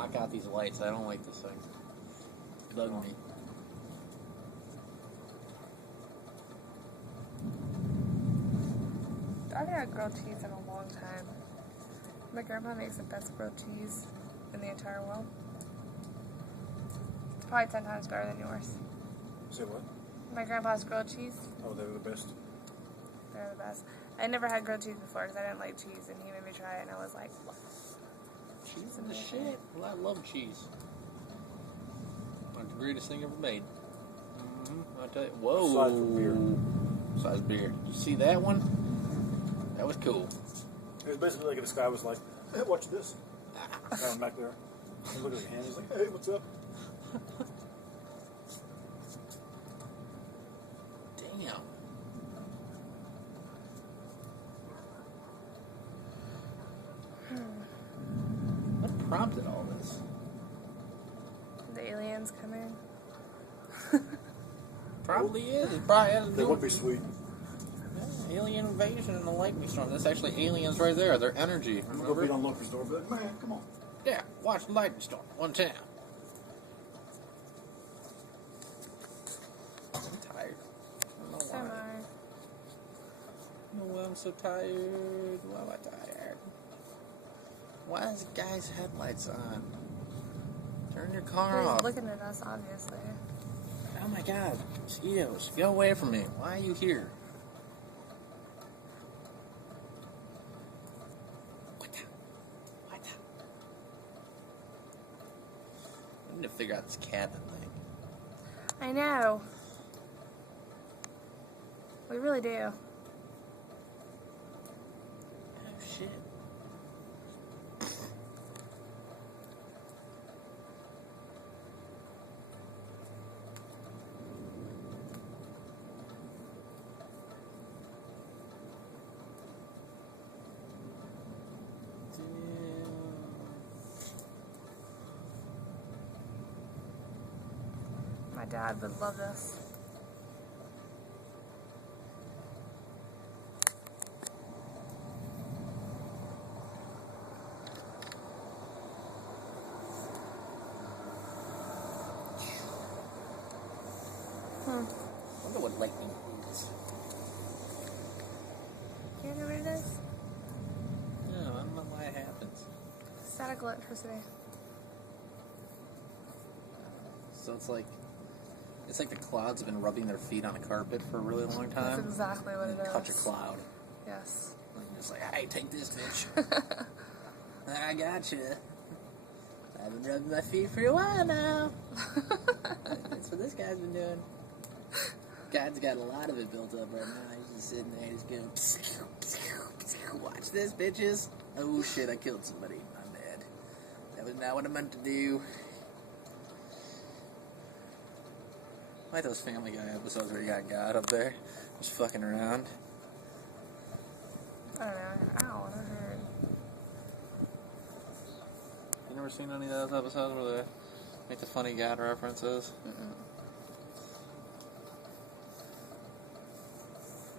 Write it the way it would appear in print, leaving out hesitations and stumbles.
block out these lights. I don't like this thing. Bug me. I haven't had grilled cheese in a long time. My grandpa makes the best grilled cheese in the entire world. It's probably 10 times better than yours. Say what? My grandpa's grilled cheese, Oh, they're the best. they're the best. I never had grilled cheese before because I didn't like cheese, and he made me try it, and I was like, what? Cheese is the shit. Well, I love cheese. Like the greatest thing ever made. I tell you. Whoa. Size of beer. Size beer. Did you see that one? That was cool. It was basically like if this guy was like, hey, watch this. Guy back there. He looked at his hand. He's like, hey, what's up? Damn. What prompted all this? The aliens come in. Probably is. It probably has to That do would with be sweet. alien invasion and the lightning storm. That's actually aliens right there. Their energy. I'm going to go beat on Loki's door, but man, come on. Yeah, watch the lightning storm one time. I'm tired. I don't know So why. am I. Oh, I'm so tired. Why am I tired? Why is the guy's headlights on? Turn your car He's off. looking at us, obviously. Oh my god. Mosquitoes. Go away from me. Why are you here? What? I need to figure out this cabin thing. I know. We really do. Oh shit. My dad would love this. I wonder what lightning is. You know what it is? No, I don't know why it happens. Static electricity. So it's like the clouds have been rubbing their feet on a carpet for a really long time. That's exactly what it And is. catch a cloud. Yes. And you're just like, hey, take this, bitch. I got you. I've been rubbing my feet for a while now. That's what this guy's been doing. God's got a lot of it built up right now. He's just sitting there, just going, watch this, bitches. Oh shit, I killed somebody. My bad. That was not what I meant to do. I like those Family Guy episodes where you got God up there, just fucking around. I don't know. Ow, that hurt. You never seen any of those episodes where they make the funny God references? Mm-mm.